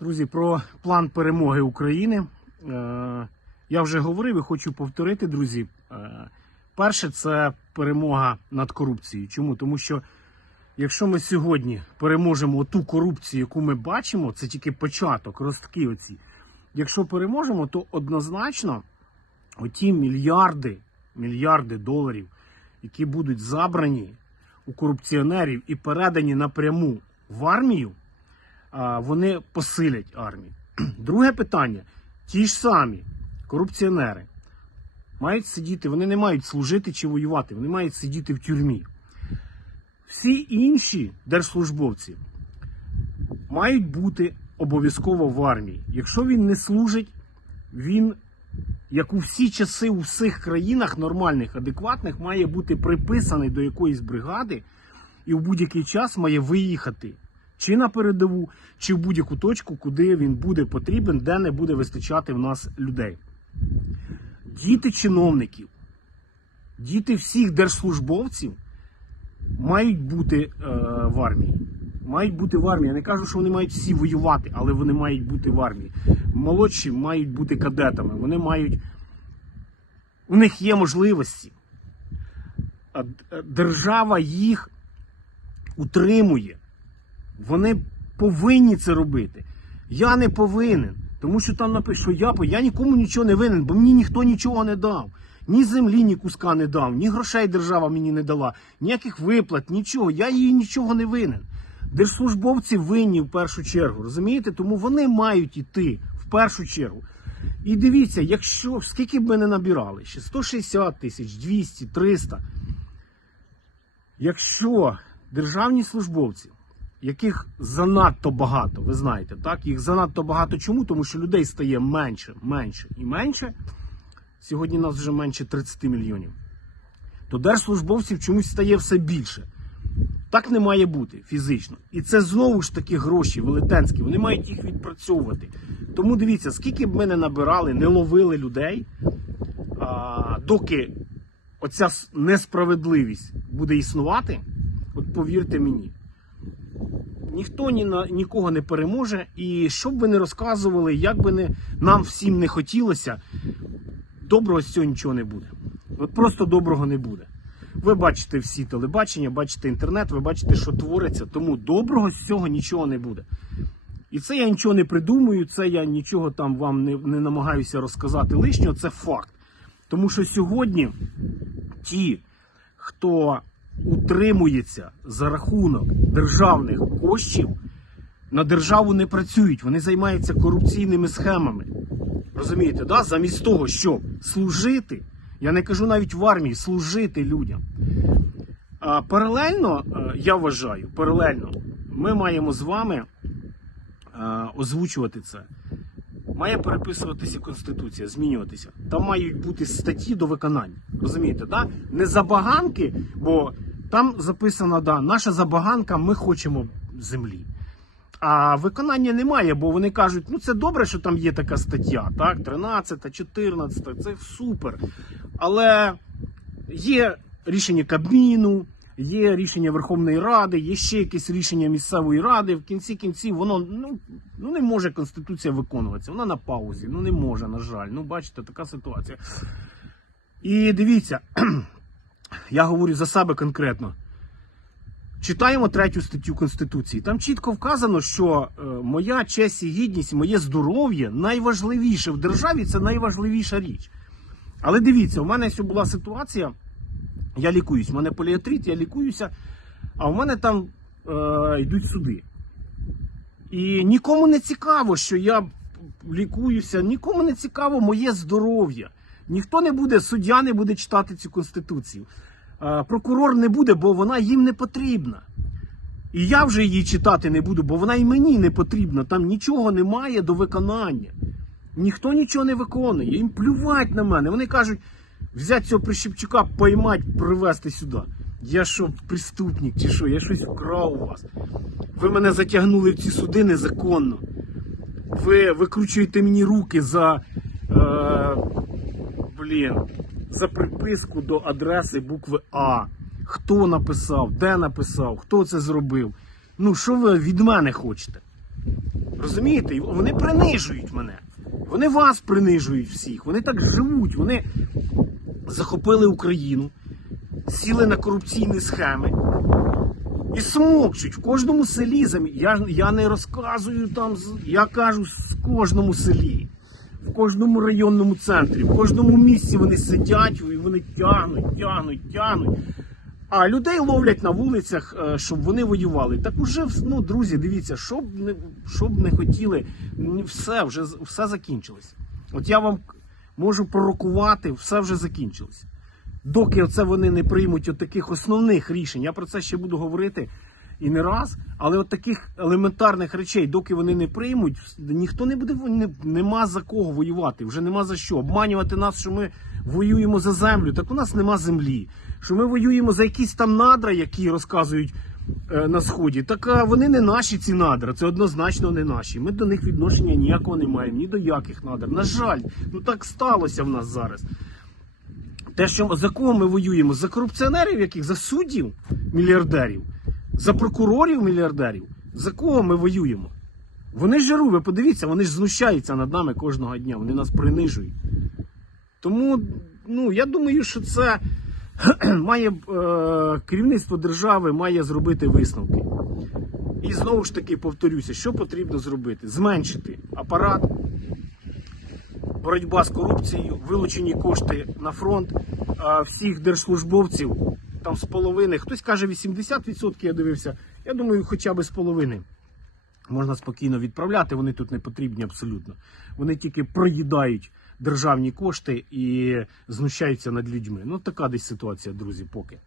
Друзі, про план перемоги України. Е, Я вже говорив і хочу повторити, друзі. Е, Перше, це перемога над корупцією. Чому? Тому що якщо ми сьогодні переможемо ту корупцію, яку ми бачимо, це тільки початок, ростки оці. Якщо переможемо, то однозначно оті мільярди, мільярди доларів, які будуть забрані у корупціонерів і передані напряму в армію, вони посилять армію. Друге питання: ті ж самі корупціонери мають сидіти, вони не мають служити чи воювати, вони мають сидіти в тюрмі. Всі інші держслужбовці мають бути обов'язково в армії. Якщо він не служить, він, як у всі часи у всіх країнах нормальних, адекватних, має бути приписаний до якоїсь бригади і в будь-який час має виїхати чи на передову, чи в будь-яку точку, куди він буде потрібен, де не буде вистачати в нас людей. Діти чиновників, діти всіх держслужбовців мають бути е, в армії. Мають бути в армії. Я не кажу, що вони мають всі воювати, але вони мають бути в армії. Молодші мають бути кадетами. Вони мають. У них є можливості. Е, Держава їх утримує. Вони повинні це робити. Я не повинен. Тому що там написано, що я, я нікому нічого не винен, бо мені ніхто нічого не дав. Ні землі, ні куска не дав, ні грошей держава мені не дала, ніяких виплат, нічого. Я їй нічого не винен. Держслужбовці винні в першу чергу, розумієте? Тому вони мають іти в першу чергу. І дивіться, якщо скільки б ми не набирали, ще 160 тисяч, 200, 300. Якщо державні службовці, яких занадто багато, ви знаєте, так? Їх занадто багато чому? Тому що людей стає менше, менше і менше. Сьогодні нас вже менше 30 мільйонів. То держслужбовців чомусь стає все більше. Так не має бути фізично. І це знову ж таки гроші велетенські. Вони мають їх відпрацьовувати. Тому дивіться, скільки б ми не набирали, не ловили людей, а, доки оця несправедливість буде існувати, от повірте мені, ніхто ні на нікого не переможе. І що б ви не розказували, як би не нам всім не хотілося, доброго з цього нічого не буде. От просто доброго не буде. Ви бачите всі телебачення, бачите інтернет, ви бачите, що твориться, тому доброго з цього нічого не буде. І це я нічого не придумую, це я нічого там вам не, не намагаюся розказати лишнього, це факт. Тому що сьогодні ті, хто утримується за рахунок державних коштів, на державу не працюють, вони займаються корупційними схемами. Розумієте, да? замість того, щоб служити, я не кажу навіть в армії, служити людям. А паралельно, е, я вважаю, паралельно, ми маємо з вами е, озвучувати це. Має переписуватися Конституція, змінюватися. Там мають бути статті до виконання. Розумієте, да? Не забаганки, бо там записано, да, наша забаганка, ми хочемо землі. А виконання немає, бо вони кажуть, ну це добре, що там є така стаття, так, 13, 14, це супер. Але є рішення Кабміну, є рішення Верховної Ради, є ще якесь рішення місцевої ради. В кінці кінців воно ну, ну не може Конституція виконуватися. Вона на паузі. Ну не може, на жаль. Ну, бачите, така ситуація. І дивіться, я говорю за себе конкретно. Читаємо третю статтю Конституції. Там чітко вказано, що е, моя честь і гідність, моє здоров'я найважливіше в державі це найважливіша річ. Але дивіться, у мене ось була ситуація. Я лікуюсь, у мене поліатрит, я лікуюся, а в мене там е, йдуть суди. І нікому не цікаво, що я лікуюся, нікому не цікаво моє здоров'я. Ніхто не буде, суддя не буде читати цю конституцію. Е, прокурор не буде, бо вона їм не потрібна. І я вже її читати не буду, бо вона і мені не потрібна. Там нічого немає до виконання. Ніхто нічого не виконує. Їм плювать на мене. Вони кажуть, взяти цього Прищепчука, поймать, привезти сюди. Я що, преступник чи що? Я щось вкрав у вас. Ви мене затягнули в ці суди незаконно. Ви викручуєте мені руки за. Е, блін, за приписку до адреси букви А. Хто написав, де написав, хто це зробив. Ну, що ви від мене хочете? Розумієте? Вони принижують мене. Вони вас принижують всіх. Вони так живуть. Вони захопили Україну, сіли на корупційні схеми і смокчуть в кожному селі. Я, я не розказую там, я кажу в кожному селі, в кожному районному центрі, в кожному місці вони сидять і вони тягнуть, тягнуть, тягнуть. А людей ловлять на вулицях, е, щоб вони воювали. Так уже ну, друзі, дивіться, що б не, що б не хотіли, все вже все закінчилось. От я вам можу пророкувати, все вже закінчилось. Доки оце вони не приймуть от таких основних рішень, я про це ще буду говорити і не раз, але от таких елементарних речей, доки вони не приймуть, ніхто не буде не, нема за кого воювати, вже нема за що. Обманювати нас, що ми воюємо за землю, так у нас нема землі. Що ми воюємо за якісь там надра, які розказують на сході. Так вони не наші ці надра, це однозначно не наші. Ми до них відношення ніякого не маємо, ні до яких надр. На жаль, ну так сталося в нас зараз. Те, що за кого ми воюємо? За корупціонерів, яких? За суддів мільярдерів, за прокурорів мільярдерів. За кого ми воюємо? Вони ж жару, ви подивіться, вони ж знущаються над нами кожного дня, вони нас принижують. Тому, ну, я думаю, що це має е, керівництво держави має зробити висновки. І знову ж таки повторюся, що потрібно зробити? Зменшити апарат, боротьба з корупцією, вилучені кошти на фронт а, всіх держслужбовців, там з половини, хтось каже 80%, я дивився. Я думаю, хоча б з половини. Можна спокійно відправляти, вони тут не потрібні абсолютно. Вони тільки проїдають державні кошти і знущаються над людьми. Ну така десь ситуація, друзі, поки.